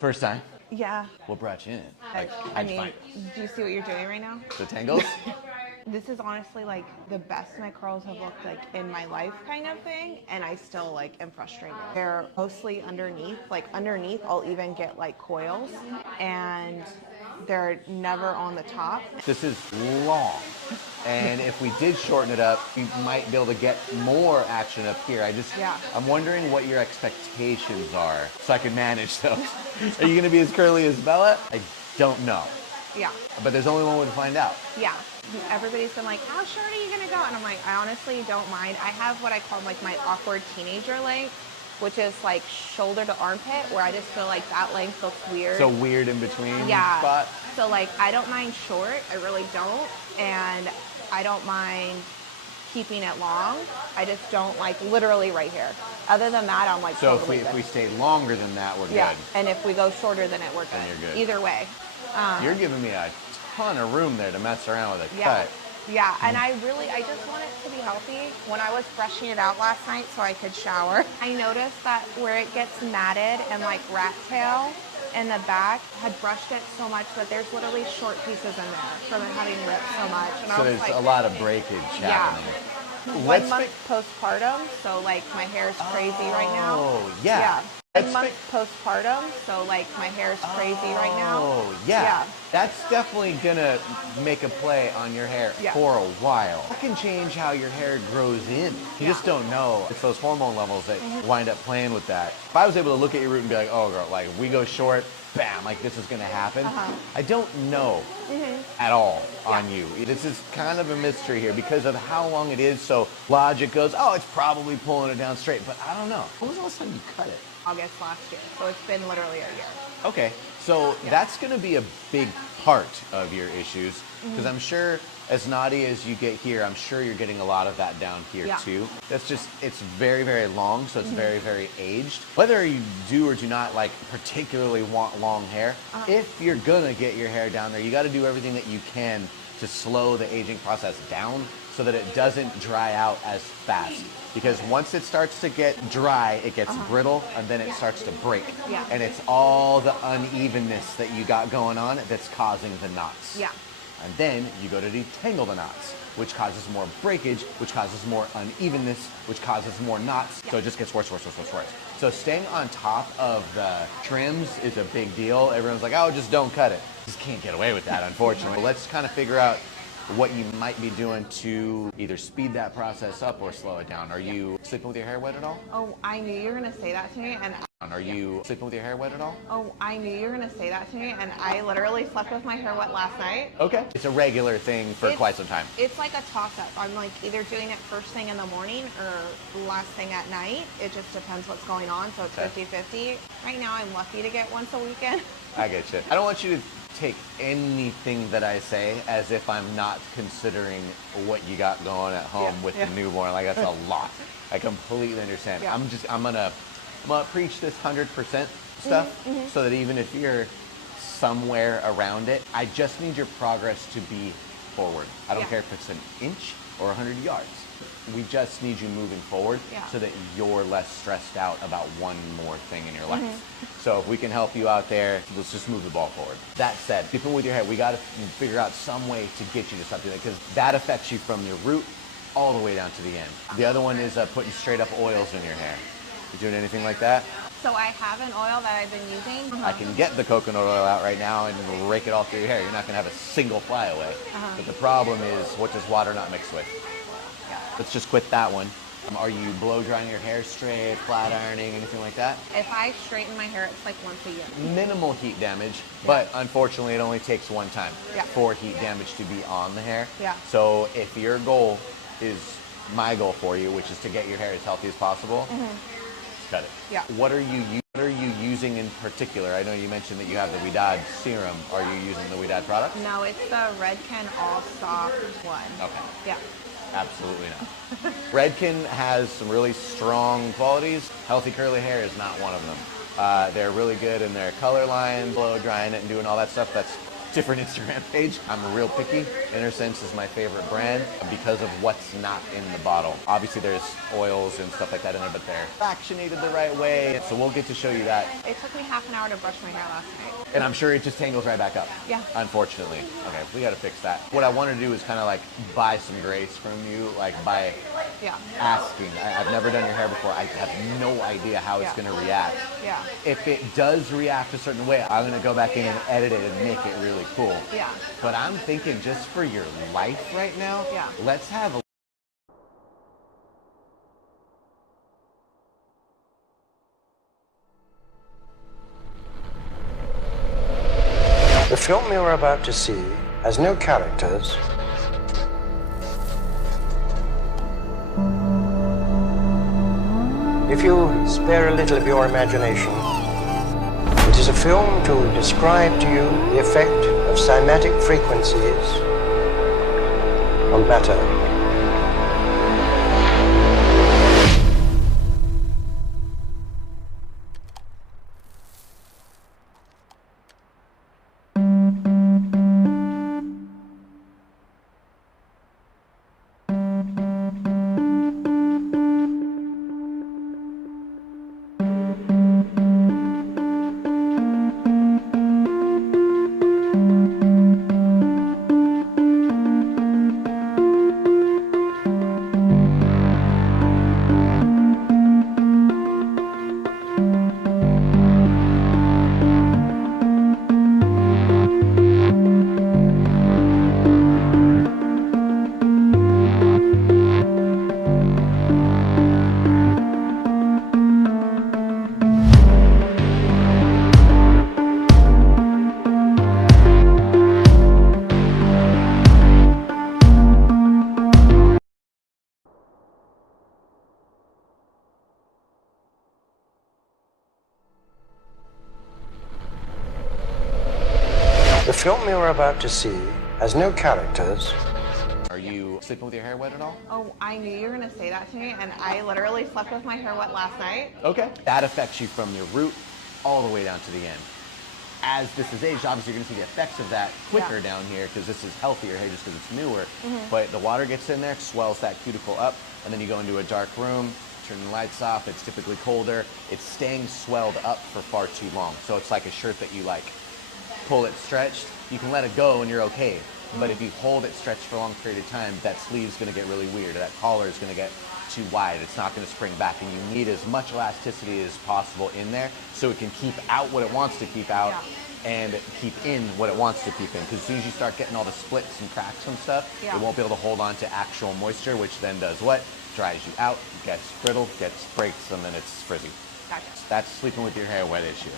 First time? Yeah. What brought you in? I mean, do you see what you're doing right now? The tangles? This is honestly like the best my curls have looked like in my life kind of thing, and I still like am frustrated. They're mostly underneath. Like underneath I'll even get like coils, and they're never on the top. This is long. And if we did shorten it up, we might be able to get more action up here. I'm wondering what your expectations are so I can manage those. Are you gonna be as curly as Bella? I don't know. Yeah. But there's only one way to find out. Yeah. Everybody's been like, how short are you gonna go? And I'm like, I honestly don't mind. I have what I call like my awkward teenager length, which is like shoulder to armpit, where I just feel like that length looks weird. So weird in between spot? So like, I don't mind short, I really don't. And I don't mind keeping it long. I just don't like literally right here. Other than that, I'm like so totally if we stay longer than that, we're good. And if we go shorter than it, we're good. Then you're good. Either way. You're giving me a ton of room there to mess around with a cut. Yeah, and I just want it to be healthy. When I was brushing it out last night so I could shower, I noticed that where it gets matted and like rat tail in the back, had brushed it so much that there's literally short pieces in there from it having ripped so much. And so there's a lot of breakage happening. 1 month postpartum, so like my hair's crazy right now. Oh, yeah. 1 month postpartum, so like my hair's crazy right now. Oh, yeah. That's definitely gonna make a play on your hair for a while. That can change how your hair grows in. You just don't know. It's those hormone levels that wind up playing with that. If I was able to look at your root and be like, oh girl, like if we go short, bam, like this is gonna happen. I don't know at all on you. This is kind of a mystery here because of how long it is. So logic goes, oh, it's probably pulling it down straight, but I don't know. When was the last time you cut it? August last year, so it's been literally a year. Okay, so that's going to be a big part of your issues because I'm sure as naughty as you get here, I'm sure you're getting a lot of that down here too. That's just, it's very, very long, so it's very, very aged. Whether you do or do not like particularly want long hair, if you're gonna get your hair down there, you got to do everything that you can to slow the aging process down so that it doesn't dry out as fast. Because once it starts to get dry, it gets brittle and then it starts to break. And it's all the unevenness that you got going on that's causing the knots. And then you go to detangle the knots, which causes more breakage, which causes more unevenness, which causes more knots. So it just gets worse, worse, worse, worse, worse. So staying on top of the trims is a big deal. Everyone's like, oh, just don't cut it. Just can't get away with that, unfortunately. Let's kind of figure out what you might be doing to either speed that process up or slow it down. Are you sleeping with your hair wet at all? Oh, I knew you were gonna say that to me, and are you sleeping with your hair wet at all? oh, I knew you were gonna say that to me, and I literally slept with my hair wet last night. Okay. It's a regular thing for quite some time. It's like a toss-up. I'm like either doing it first thing in the morning or last thing at night. It just depends what's going on, so it's 50-50. Right now, I'm lucky to get once a weekend. I get you. I don't want you to take anything that I say as if I'm not considering what you got going at home with the newborn. Like, that's a lot. I completely understand. I'm gonna preach this 100% stuff so that even if you're somewhere around it, I just need your progress to be forward. I don't care if it's an inch or 100 yards. We just need you moving forward so that you're less stressed out about one more thing in your life. So if we can help you out there, let's just move the ball forward. That said, even with your hair, we got to figure out some way to get you to something because that affects you from your root all the way down to the end. The other one is putting straight up oils in your hair. You doing anything like that? So I have an oil that I've been using. I can get the coconut oil out right now and rake it all through your hair. You're not going to have a single flyaway. But the problem is, what does water not mix with? Let's just quit that one. Are you blow drying your hair straight, flat ironing, anything like that? If I straighten my hair, it's like once a year. Minimal heat damage, but unfortunately it only takes one time for heat damage to be on the hair. So if your goal is my goal for you, which is to get your hair as healthy as possible, cut it. What are you using in particular? I know you mentioned that you have the Widad serum. Are you using the Widad product? No, it's the Redken All Soft one. Okay. Absolutely not. Redken has some really strong qualities. Healthy curly hair is not one of them. They're really good in their color line, blow drying it and doing all that stuff. That's different Instagram page. I'm real picky. Intersense is my favorite brand because of what's not in the bottle. Obviously there's oils and stuff like that in there, but they're fractionated the right way. So we'll get to show you that. It took me half an hour to brush my hair last night. And I'm sure it just tangles right back up. Yeah. Unfortunately. Okay, we gotta fix that. What I want to do is kind of like buy some grace from you, like by asking. I've never done your hair before. I have no idea how it's gonna react. Yeah. If it does react a certain way, I'm gonna go back in and edit it and make it really cool. Yeah. But I'm thinking just for your life right now, let's have a The film you're about to see has no characters. If you spare a little of your imagination, it is a film to describe to you the effect of cymatic frequencies on matter. The film you're about to see has no characters. Are you sleeping with your hair wet at all? Oh, I knew you were gonna say that to me, and I literally slept with my hair wet last night. Okay. That affects you from your root all the way down to the end. As this is aged, obviously you're gonna see the effects of that quicker down here because this is healthier hair just because it's newer. But the water gets in there, swells that cuticle up, and then you go into a dark room, turn the lights off, it's typically colder. It's staying swelled up for far too long. So it's like a shirt that you like pull it stretched, you can let it go and you're okay. But if you hold it stretched for a long period of time, that sleeve's gonna get really weird. That collar is gonna get too wide. It's not gonna spring back, and you need as much elasticity as possible in there so it can keep out what it wants to keep out and keep in what it wants to keep in. Because as soon as you start getting all the splits and cracks and stuff, it won't be able to hold on to actual moisture, which then does what? Dries you out, gets brittle, breaks, and then it's frizzy. Gotcha. That's sleeping with your hair wet issue.